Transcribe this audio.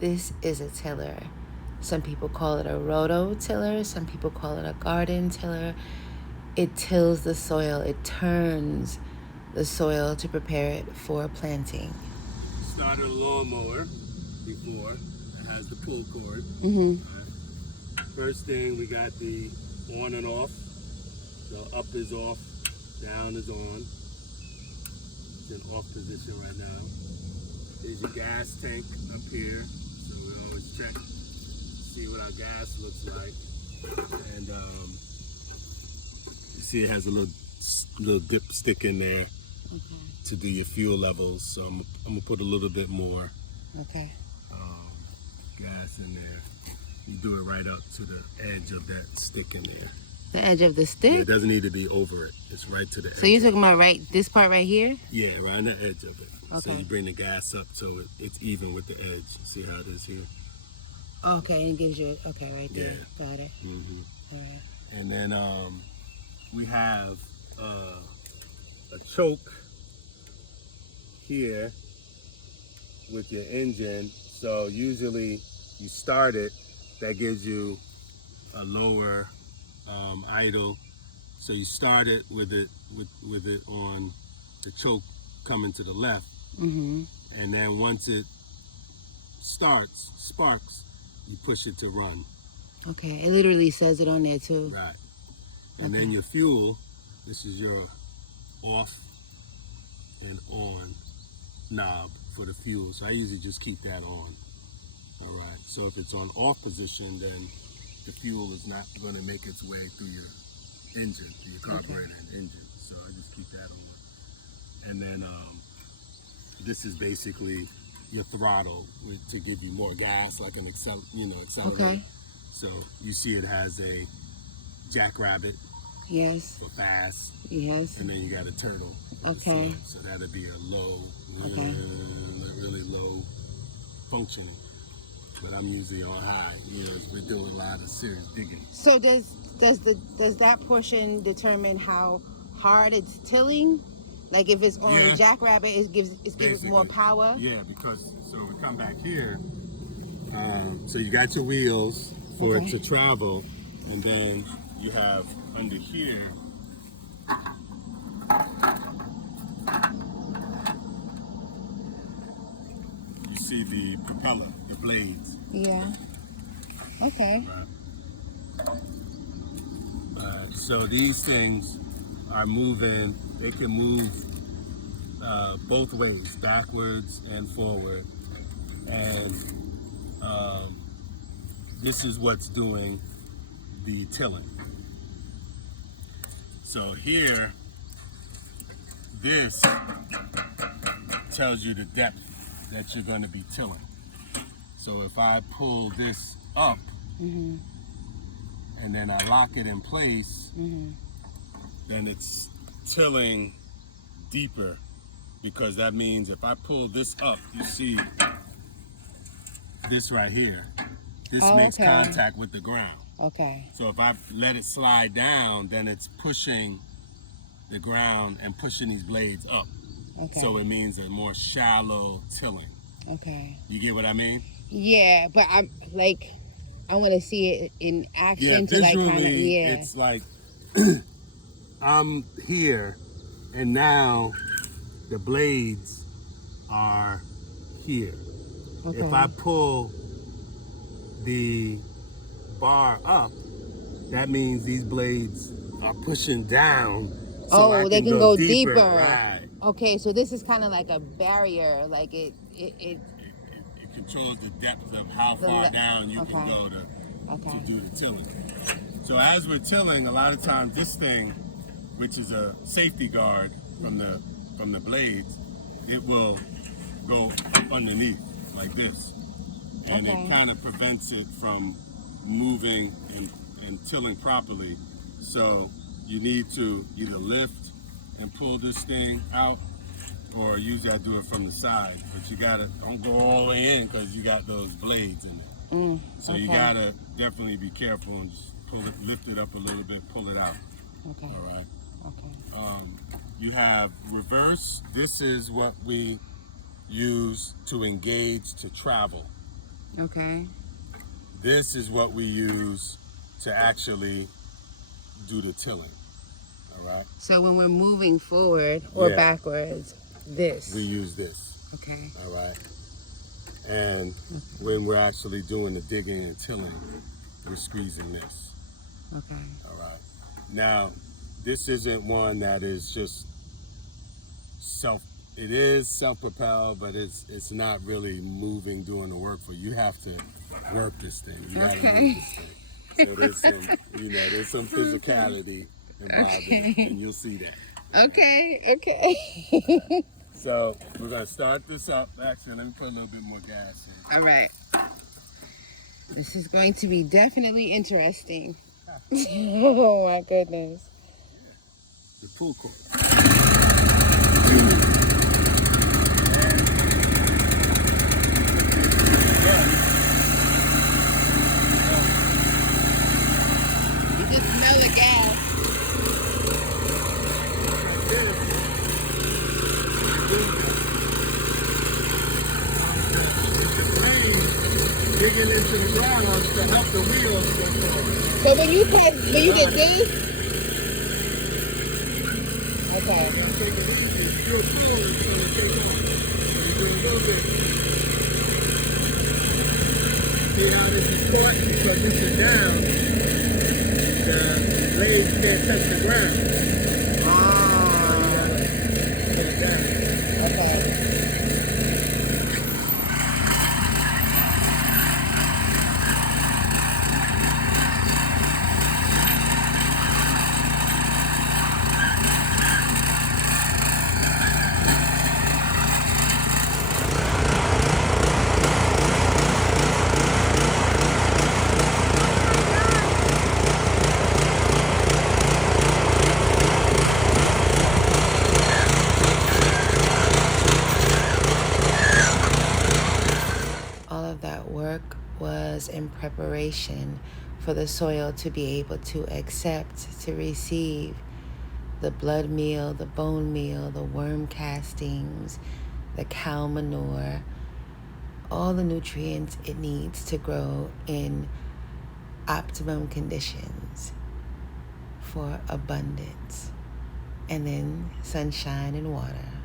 This is a tiller. Some people call it a rototiller. Some people call it a garden tiller. It tills the soil. It turns the soil to prepare it for planting. Started a lawnmower before. It has the pull cord. First thing, we got the on and off. So up is off, down is on. It's in off position right now. There's your gas tank up here. So we always check, see what our gas looks like. And you see it has a little dipstick in there to do your fuel levels. So I'm gonna put a little bit more gas in there. You do it right up to the edge of that stick in there. The edge of the stick? Yeah, it doesn't need to be over it. It's right to the edge. So you're talking about this part right here? Yeah, around the edge of it. Okay. So you bring the gas up so it's even with the edge. See how it is here? Okay, and it gives you, right there. Yeah. Got it. All right. And then we have a choke here with your engine. So usually you start it, that gives you a lower idle. So you start it with it on the choke coming to the left. And then once it sparks, you push it to run. Okay, it literally says it on there too. Right. And then your fuel, this is your off and on knob for the fuel. So I usually just keep that on. All right. So if it's on off position, then the fuel is not going to make its way through your engine, through your carburetor and engine. So I just keep that on. And then this is basically your throttle to give you more gas, like an accelerator. Okay. So you see it has a jackrabbit. Yes. For fast. Yes. And then you got a turtle. Okay. So that'll be a low, really low functioning. But I'm usually on high. We're doing a lot of serious digging. So does that portion determine how hard it's tilling? Like if it's on a jackrabbit, it gives more power? Yeah, because so we come back here. So you got your wheels for it to travel, and then you have under here. You see the propeller, the blades. Yeah. Okay. Right. So these things are moving. They can move both ways, backwards and forward. And this is what's doing the tilling. So here, this tells you the depth that you're going to be tilling. So if I pull this up and then I lock it in place, then it's tilling deeper, because that means if I pull this up, you see this right here, this makes contact with the ground. Okay. So if I let it slide down, then it's pushing the ground and pushing these blades up. Okay. So it means a more shallow tilling. Okay. You get what I mean? Yeah, but I want to see it in action. Visually, it's like I'm here, and now the blades are here. Okay. If I pull the bar up, that means these blades are pushing down. So they can go deeper. Right. Okay, so this is kind of like a barrier, like it controls the depth of how far down you can go to do the tilling. So as we're tilling, a lot of times this thing, which is a safety guard from the blades, it will go up underneath like this, and it kind of prevents it from moving and tilling properly. So you need to either lift and pull this thing out, or usually I do it from the side. But you gotta, don't go all the way in, because you got those blades in there. So you gotta definitely be careful and just pull it, lift it up a little bit, pull it out. Okay. All right. Okay. You have reverse. This is what we use to engage to travel. Okay. This is what we use to actually do the tilling. All right. So when we're moving forward or backwards, this. We use this. Okay. All right. And when we're actually doing the digging and tilling, we're squeezing this. Okay. All right. Now, this isn't one that is just it is self-propelled, but it's not really moving, doing the work for you. You have to work this thing. You gotta move this thing. So there's some physicality involved in it, and you'll see that. Okay. So we're gonna start this up. Actually, let me put a little bit more gas in. All right. This is going to be definitely interesting. Oh my goodness. The pull cord. You can smell the gas. Digging into the ground to help the wheels go forward. So when you did this? Okay. Take it easy. You're cool until you take off. You do a little bit. See how this is caught? Because this is down. The blades can't touch the ground. Ah. Put it down. Okay. Was in preparation for the soil to be able to accept, to receive the blood meal, the bone meal, the worm castings, the cow manure, all the nutrients it needs to grow in optimum conditions for abundance. And then sunshine and water.